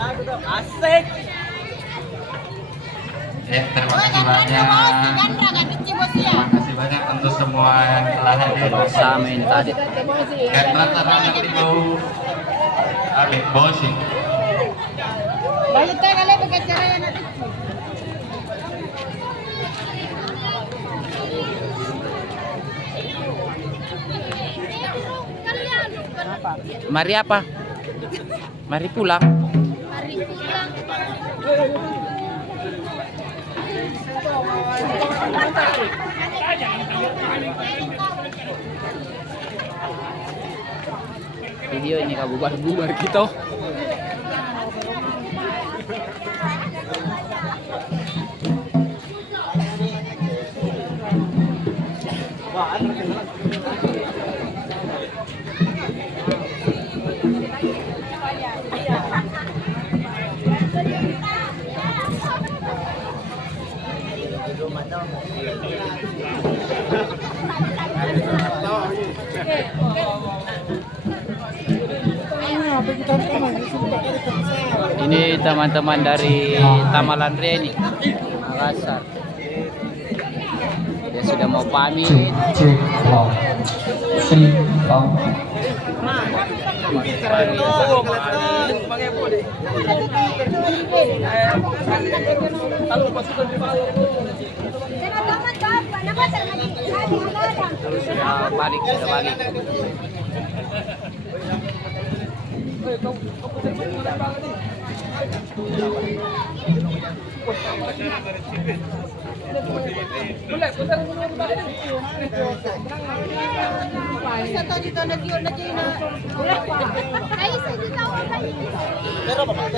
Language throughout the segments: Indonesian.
Asik. Ya, terima kasih banyak. Terima kasih banyak untuk semua yang telah hadir Sama ini tadi. karena terlalu rimau abis bosin. Balik tayo kali pakai cara yang nanti. Mari apa? Mari pulang. Video ini kabubar-bubar gitu. Ini teman-teman dari Tamalan Ria ini, Makassar. Dia sudah mau pamit. Sudah balik.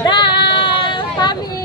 Dah, kami.